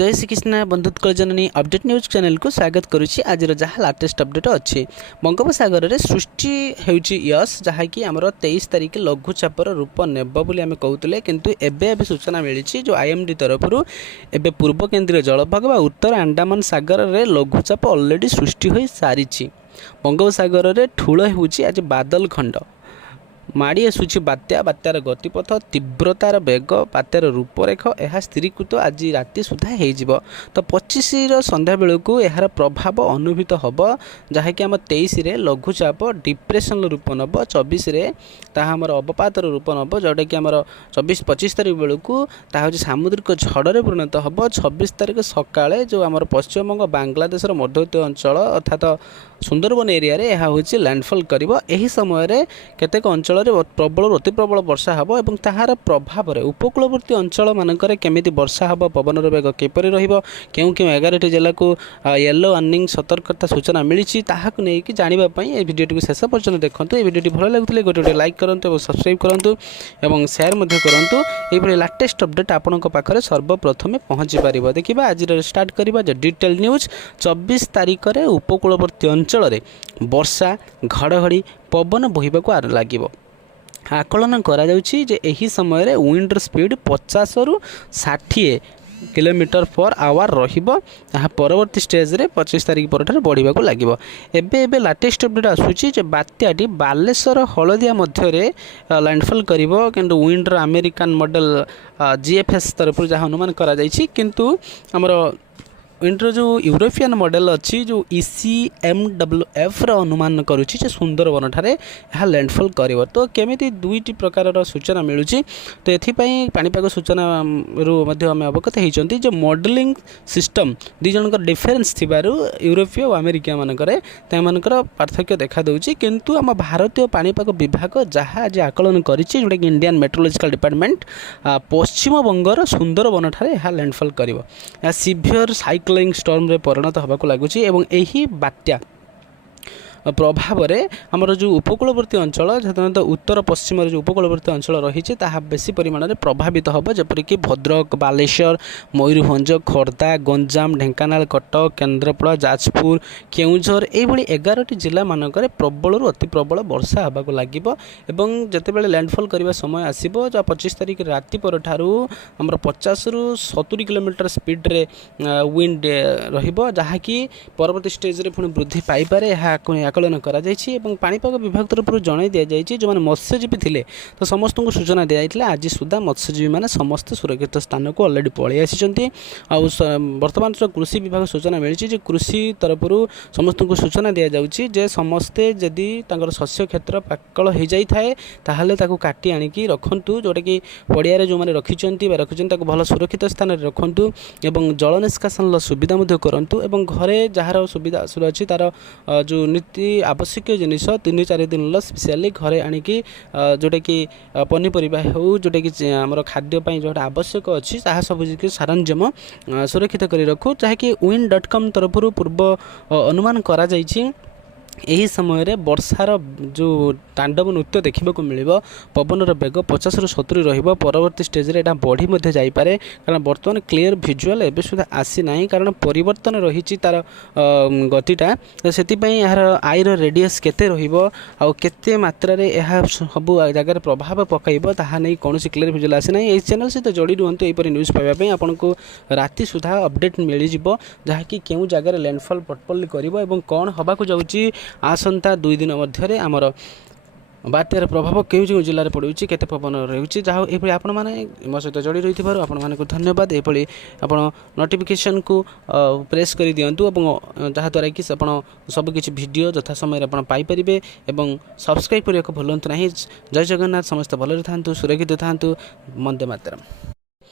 जय श्री कृष्ण बंधुत्व जननी update news channel को स्वागत करुच्ची। आज जहाँ लाटेस्ट अपडेट अच्छी बंगोपसागर में सृष्टि होश जहाँकि आमर 23 तारिख लघुचापर रूप नेब बोली आम कहते किंतु एबे सूचना मिली जो आईएमडी तरफ एबे पूर्व केन्द्रीय जलभाग व उत्तर अंडमान सागर में लघुचाप अलरेडी सृष्टि हो सारी। बंगोपसागर में ठूल होची आज बादल खंड माड़ी आसूची बात्या बात्यार गतिपथ तीव्रतार बेग बात्यार रूपरेख यह स्थिरीकृत आज राति सुधा हो तो 25 संध्या बेलू यार प्रभाव अनुभूत हम जहाँकि आम 23 लघुचाप डिप्रेसन रूप नब 24 तामर अवपातर रूप नब जोटा कि आम 24-25 तारिख बेलू ताकि सामुद्रिक झड़े परिणत हम 26 तारिख सकाଳେ जो आम पश्चिमबंग बांग्लादेशर मध्यवर्ती अंचल अर्थात सुंदरबन एरिया रे यह हूँ लैंडफॉल करिवो। एही समय केतेक अंचल प्रबल अति प्रबल वर्षा हम और ताहार प्रभाव में उपकूलवर्ती अंचल मानकर केमिति वर्षा हम पवन बेग किपर क्यों 11 जिला को येलो वार्निंग सतर्कता सूचना मिली ताहाक नहीं जानापी ये भिडियो शेष पर्यटन देखूँ। ये भिडियो भल लगुले गोटे लाइक करूँ और सब्सक्राइब करूँ और सेयार करूँ। ये लाटेस्ट अपडेट आपण पाखे सर्वप्रथमे पहुँची पार। देखा आज स्टार्ट करवा डिटेल न्यूज 24 तारिख में उपकूलवर्ती अंचल वर्षा घड़घड़ी पवन बोहिबा लगे आकलन करा जाउछि जे एही समय रे विंड स्पीड 50 रु 60 किलोमीटर पर आवर रहिबो। यहाँ परवर्ती स्टेज रे 25 तारिख पर बढ़िबा को लागिबो। एबे लाटेस्ट अपडेट आसुछि जे बात्याटी बालेश्वर हलदिया मध्य रे लैंडफॉल करिवो किंतु विंड अमेरिकन मॉडल जीएफएस तरफ जहाँ अनुमान करा जाइछि किंतु हमर विंडर जो यूरोपियन मॉडल अच्छी जो ECMWF अनुमान करुच्ची सुंदरबन ठारे यह लैंडफॉल कर तो केमिति दुईटी प्रकार सूचना मिलूँ। तो ये पाणीपाग सूचना आम अवगत होती जो मॉडलिंग सिस्टम दी जन डिफरेन्स थी यूरोपीय और अमेरिका मानकर पार्थक्य देखा दूसरी किंतु आम भारतीय पाणीपाग विभाग जहाँ आज आकलन करिछि जोटा कि इंडियन मेट्रोलॉजिकल डिपार्टमेंट पश्चिम बंगर सुंदरबन ठारे यह लैंडफॉल कर सीवियर साइक्लोन स्टॉर्म रे परिणत होगा लगुच बात्या प्रभाव में आमर जो उपकूलवर्ती अंचल साधारणतः उत्तर पश्चिम जो उपकूलवर्ती अंचल रही बेसी परिमाण में प्रभावित हम जपरिक भद्रक बालेश्वर मयूरभंज खोर्धा गंजाम ढेंकानाल कटक केन्द्रापड़ा जाजपुर केउझर यही 11टी जिला मानक प्रबल अति प्रबल वर्षा होगा लगे जितेबाला लैंडफॉल करने समय आसो 25 तारिख राति पर आमर 50 रु 70 किलोमीटर स्पीड रे विंड रही परवर्ती स्टेज रे पुणी वृद्धि पाइपे आकलन पाणीपाग विभाग तरफ जन दि जाए जो मैंने मत्स्यजीवी थे तो समस्त को सूचना दी जाता आज सुधा मत्स्यजीवी मैंने समस्त सुरक्षित स्थान को अलरेडी पलि आसी बर्तमान जो कृषि विभाग सूचना मिली कृषि तरफ समस्त को सूचना दि जाए समस्ते जदि शस्य क्षेत्र पाकल हो जाए ताहले ताकू काटी आणिकी रखु जोटा कि पड़िया जो मैंने रखिंट रखिंट भल सुरक्षित स्थान में रखु और जल निष्कासन सुविधा करूँ और घरे जार सुविधा अच्छी तार जो नीति आवश्यक जिनिस 3-4 दिन स्पेशली घरे आणिकी जोटा कि पनीपरिया हो जोटा कि आमर खाद्यपाई जोटा आवश्यक अच्छी सब सारंजम सुरक्षित कर रखु जहाँकि win.com तरफ पूर्व अनुमान करा जाइछि यही समय रे वर्षार जो तांडव नृत्य देखा मिल पवनर बेग 50 रु 70 रहिबो। परवर्ती स्टेज रे एटा बढ़ी जाइपारे कारण बर्तमान क्लीयर भिजुआल एबे सुधा आसी ना कारण परिवर्तन रही तार गतिटा तो से यार आईर रेडियस केते रहिबो आ केते मात्रा रे यह सब जगह प्रभाव पकाइबो ताहा नहीं कौन क्लीयर भिजुआल आसी ना। ये चैनल सहित जोड़ी रुहतु यहपरी न्यूज पाइबापी आपको राति सुधा अपडेट मिल जहाँकि केउं जगह लैंडफॉल प्रॉपर्ली करिवो एवं कौन होबाकु जाउची आसंता 2 दिन मध्य आमर बात्यार प्रभाव केउ जो जिले में पड़ुछि केते पवन रही जहाँ ये आपण मैंने मो सहित जोड़ी रही आपको धन्यवाद। ये आप नोटिफिकेशन को प्रेस कर दिंतु जहाँद्वारा कि सबकि भिडियो यथा समय पाइपर और सब्सक्राइब करने को भूलु ना। जय जगन्नाथ समस्त भलरे था सुरक्षित था। वंदे मातरम।